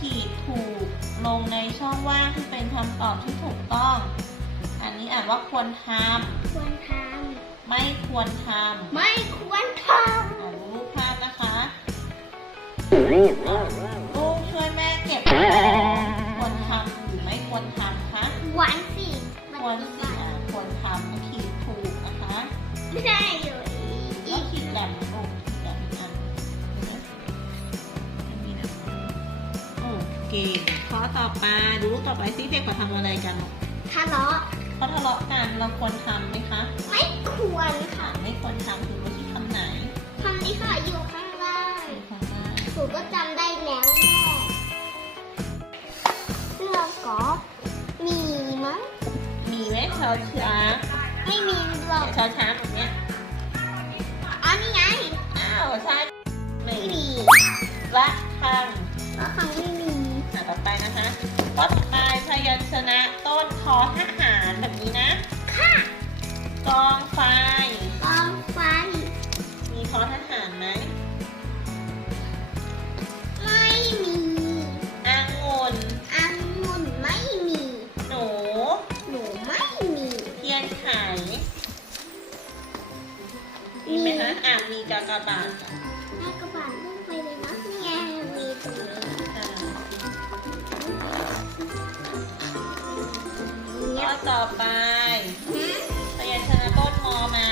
ขีดถูกลงในช่องว่างที่เป็นคำตอบที่ถูกต้อง อันนี้อ่านว่าควรทำควรทำไม่ควรทำไม่ควรทำอารูปภาพนะคะลูกช่วยแม่เก็บ ควรทำหรือไม่ควรทำคะควรสิ ควรส เก่งข้อต่อไปดูรูปต่อไปซิเด็กเขาทำอะไรกันทะเลาะเขาทะเลาะกันเราควรทำไหมคะ ไม่ควรค่ะ ไม่ควรทำคือว่าที่คำไหนคำนี้ค่ะอยู่ข้างล่างคือคำว่าหนูก็จำได้แล้วแม่เสื้อก็มีมั้งมีไหมช้าช้าไม่มีหรอกช้าช้าแบบเนี้ยอ๋อนี่ไงอ้าวใช่หนึ่ไม่งมีละคำเพราะ นะคะข้อต่อไปพยัญชนะต้นทอทหารแบบนี้นะ ค่ะกองไฟ กองไฟ มีทอทหารไหมไม่มีองุ่นองุ่นไม่มี หนู หนูไม่มี เทียนไขมีไหมคะอ่ามีกากบาท ต่อไปฮะพยัญชนะต้นมอม้า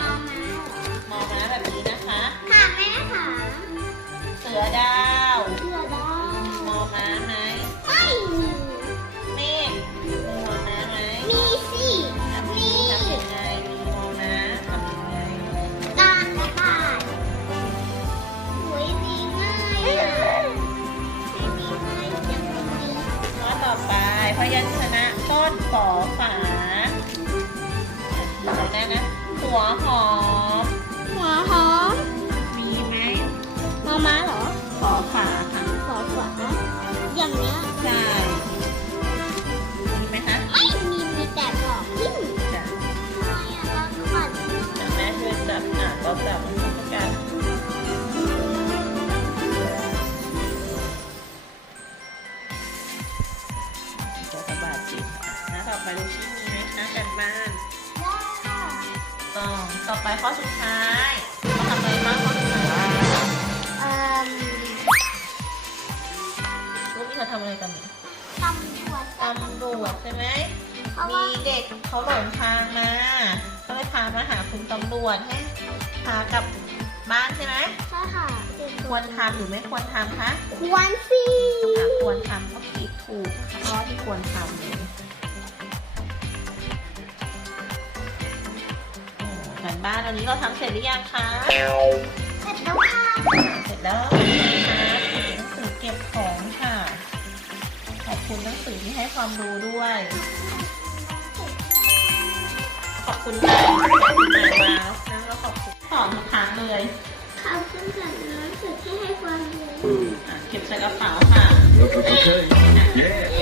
เอามามอม้าแบบนี้นะคะ ค่ะแม่ค่ะเสือดาวเพื่อได้มอม้าไหมไม่มีเมฆมีมอม้าไหมมีสิทำมีทำยังไงมีมอม้าทำยังไงกางกระบาดหวยดีง่ายอะไม่มีง่ายจังเลยข้อต่อไปพยัญชนะ ต้นฝอฝาดูได้นะ หัวหอม หัวหอม มีไหมมาม้าเหรอฝอ ต่อไปลูกชิ้นมีไหมคะกันบ้านได้ค่ะต้องต่อไปข้อสุดท้ายเราทำอะไรบ้างข้อสุดท้ายเอ่อลูกนี่เขาทำอะไรกันเนี่ยตำรวจตำรวจใช่ไหมเพราะมีว่าเด็กเขาหลงทางมาก็เลยพามาหาคุณตำรวจให้พากลับบ้านใช่ไหมใช่ค่ะควรทำหรือไม่ควรทำคะควรสิอะควรทำก็ผิดถูกข้อที่ควรทำ บ้านอันนี้เราทำเสร็จหรือยังคะเสร็จแล้วค่ะเสร็จแล้วนะคะหนังสือเก็บของค่ะ ขอบคุณหนังสือที่ให้ความรู้ด้วย ขอบคุณค่ะอ่านมานั่งแล้วขอบคุณสอนทุกครั้งเลยขอบคุณค่ะหนังสือที่ให้ความรู้อะเก็บใส่กระเป๋าค่ะ Okay. Yeah.